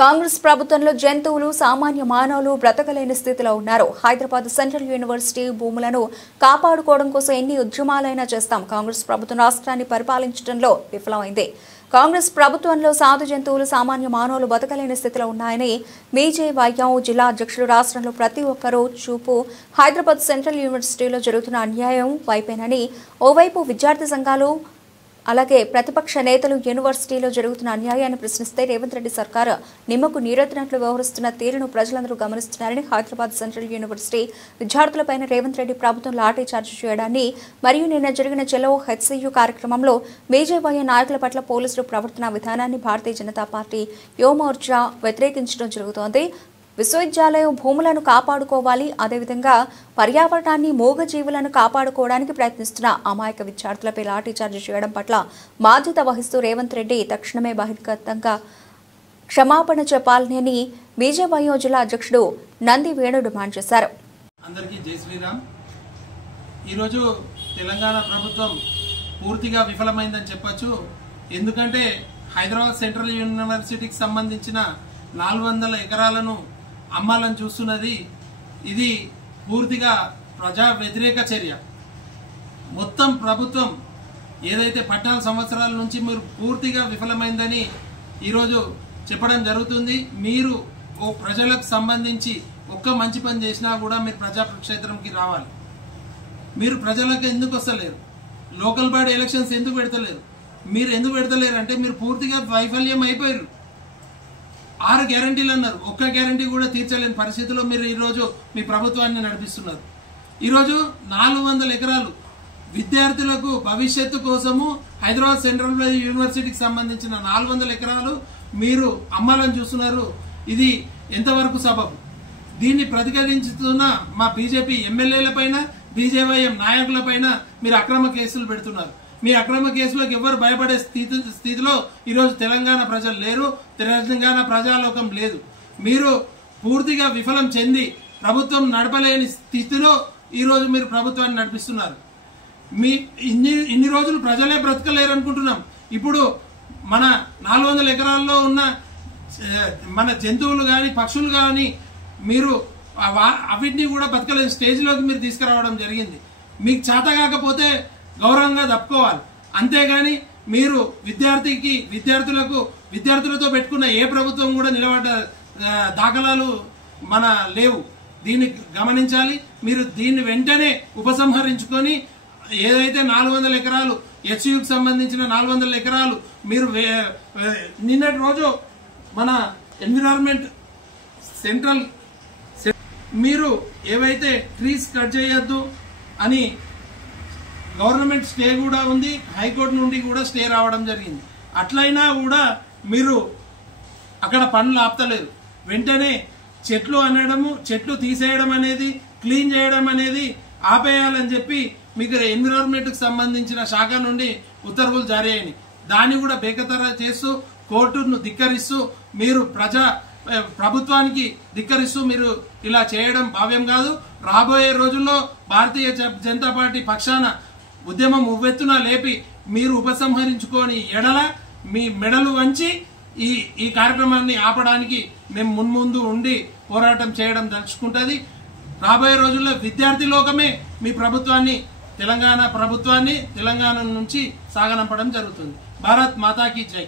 కాంగ్రెస్ ప్రభుత్వంలో జంతువులు సామాన్య మానవులు బ్రతకలేని స్థితిలో ఉన్నారు. హైదరాబాద్ సెంట్రల్ యూనివర్సిటీ భూములను కాపాడుకోవడం కోసం ఎన్ని ఉద్యమాలైనా చేస్తాం. కాంగ్రెస్ ప్రభుత్వం రాష్ట్రాన్ని పరిపాలించడంలో విఫలమైంది. కాంగ్రెస్ ప్రభుత్వంలో సాధు జంతువులు సామాన్య మానవులు బతకలేని స్థితిలో ఉన్నాయని బీజేవైఎం జిల్లా అధ్యక్షులు రాష్ట్రంలో ప్రతి ఒక్కరూ చూపు హైదరాబాద్ సెంట్రల్ యూనివర్సిటీలో జరుగుతున్న అన్యాయం వైపేనని ఓవైపు విద్యార్థి సంఘాలు అలాగే ప్రతిపక్ష నేతలు యూనివర్సిటీలో జరుగుతున్న అన్యాయాన్ని ప్రశ్నిస్తే రేవంత్ రెడ్డి సర్కార్ నిమ్మకు నీరెత్తినట్లు వ్యవహరిస్తున్న తీరును ప్రజలందరూ గమనిస్తున్నారని హైదరాబాద్ సెంట్రల్ యూనివర్సిటీ విద్యార్థులపైన రేవంత్ రెడ్డి ప్రభుత్వం లాఠీ చార్జ్ చేయడాన్ని మరియు నిన్న జరిగిన చెలో హెచ్సియు కార్యక్రమంలో బీజేవై నాయకుల పట్ల పోలీసులు ప్రవర్తన విధానాన్ని భారతీయ జనతా పార్టీ యువమోర్చా వ్యతిరేకించడం జరుగుతోంది. విశ్వవిద్యాలయం భూములను కాపాడుకోవాలి, అదేవిధంగా పర్యావరణాన్ని మూగజీవులను కాపాడుకోవడానికి ప్రయత్నిస్తున్న అమాయక విద్యార్థులపై లాఠీ చార్జ్ చేయడం పట్ల బాధ్యత వహిస్తూ రేవంత్ రెడ్డి తక్షణమే బహిర్గతంగా క్షమాపణ చెప్పాలని బీజేవైఎం జిల్లా అధ్యక్షుడు నంది వేణు డిమాండ్ చేశారు. అందరికీ జై శ్రీరామ్. ఈరోజు తెలంగాణ ప్రభుత్వం పూర్తిగా విఫలమైందని చెప్పొచ్చు. ఎందుకంటే హైదరాబాద్ సెంట్రల్ యూనివర్సిటీకి సంబంధించిన 400 ఎకరాలను అమ్మాలని చూస్తున్నది. ఇది పూర్తిగా ప్రజా వ్యతిరేక చర్య. మొత్తం ప్రభుత్వం ఏదైతే 14 సంవత్సరాల నుంచి మీరు పూర్తిగా విఫలమైందని ఈరోజు చెప్పడం జరుగుతుంది. మీరు ఓ ప్రజలకు సంబంధించి ఒక్క మంచి పని చేసినా కూడా మీరు ప్రజాక్షేత్రంకి రావాలి. మీరు ప్రజలకు ఎందుకు వస్తలేరు? లోకల్ బాడీ ఎలక్షన్స్ ఎందుకు పెడతలేరు? మీరు ఎందుకు పెడతలేరు అంటే మీరు పూర్తిగా వైఫల్యం అయిపోయారు. 6 గ్యారంటీలు అన్నారు, ఒక్క గ్యారంటీ కూడా తీర్చలేని పరిస్థితిలో మీరు ఈరోజు మీ ప్రభుత్వాన్ని నడిపిస్తున్నారు. ఈరోజు 400 ఎకరాలు విద్యార్థులకు భవిష్యత్తు కోసము హైదరాబాద్ సెంట్రల్ యూనివర్సిటీకి సంబంధించిన 400 ఎకరాలు మీరు అమ్మాలని చూస్తున్నారు. ఇది ఎంతవరకు సబబు? దీన్ని ప్రతిఘటించుతున్న మా బీజేపీ ఎమ్మెల్యేల పైన, బీజేవైఎం నాయకుల పైన మీరు అక్రమ కేసులు పెడుతున్నారు. మీ అక్రమ కేసులకు ఎవరు భయపడే స్థితిలో ఈరోజు తెలంగాణ ప్రజలు లేరు, తెలంగాణ ప్రజాలోకం లేదు. మీరు పూర్తిగా విఫలం చెంది ప్రభుత్వం నడపలేని స్థితిలో ఈరోజు మీరు ప్రభుత్వాన్ని నడిపిస్తున్నారు. మీ ఇన్ని రోజులు ప్రజలే బ్రతకలేరు అనుకుంటున్నాం. ఇప్పుడు మన 400 ఎకరాల్లో ఉన్న మన జంతువులు కానీ పక్షులు కానీ మీరు అవిటిని కూడా బతకలేని స్టేజ్లోకి మీరు తీసుకురావడం జరిగింది. మీకు చేత కాకపోతే గౌరవంగా తప్పుకోవాలి. అంతేగాని మీరు విద్యార్థులతో పెట్టుకున్న ఏ ప్రభుత్వం కూడా నిలబడ్డ దాఖలాలు మన లేవు. దీన్ని గమనించాలి. మీరు దీన్ని వెంటనే ఉపసంహరించుకొని ఏదైతే 400 ఎకరాలు హెచ్యుకి సంబంధించిన 400 ఎకరాలు మీరు నిన్నటి రోజు మన ఎన్విరాన్మెంట్ సెంట్రల్ మీరు ఏవైతే ట్రీస్ కట్ చేయొద్దు అని గవర్నమెంట్ స్టే కూడా ఉంది, హైకోర్టు నుండి కూడా స్టే రావడం జరిగింది. అట్లయినా కూడా మీరు అక్కడ పనులు ఆపుతలేరు. వెంటనే చెట్లు తీసేయడం అనేది, క్లీన్ చేయడం అనేది ఆపేయాలని చెప్పి మీకు ఎన్విరాన్మెంట్ కు సంబంధించిన శాఖ నుండి ఉత్తర్వులు జారీ అయినాయి. దాన్ని కూడా బేఖతరా చేస్తూ కోర్టును ధిక్కరిస్తూ మీరు ప్రభుత్వానికి ధిక్కరిస్తూ మీరు ఇలా చేయడం భావ్యం కాదు. రాబోయే రోజుల్లో భారతీయ జనతా పార్టీ పక్షాన ఉద్యమం ఉవ్వెత్తున లేపి మీరు ఉపసంహరించుకొని ఎడల మీ మెడలు వంచి ఈ కార్యక్రమాన్ని ఆపడానికి మేము మున్ముందు ఉండి పోరాటం చేయడం దలుచుకుంటుంది. రాబోయే రోజుల్లో విద్యార్థి లోకమే మీ తెలంగాణ ప్రభుత్వాన్ని తెలంగాణ నుంచి సాగనంపడం జరుగుతుంది. భారత్ మాతాకి జై.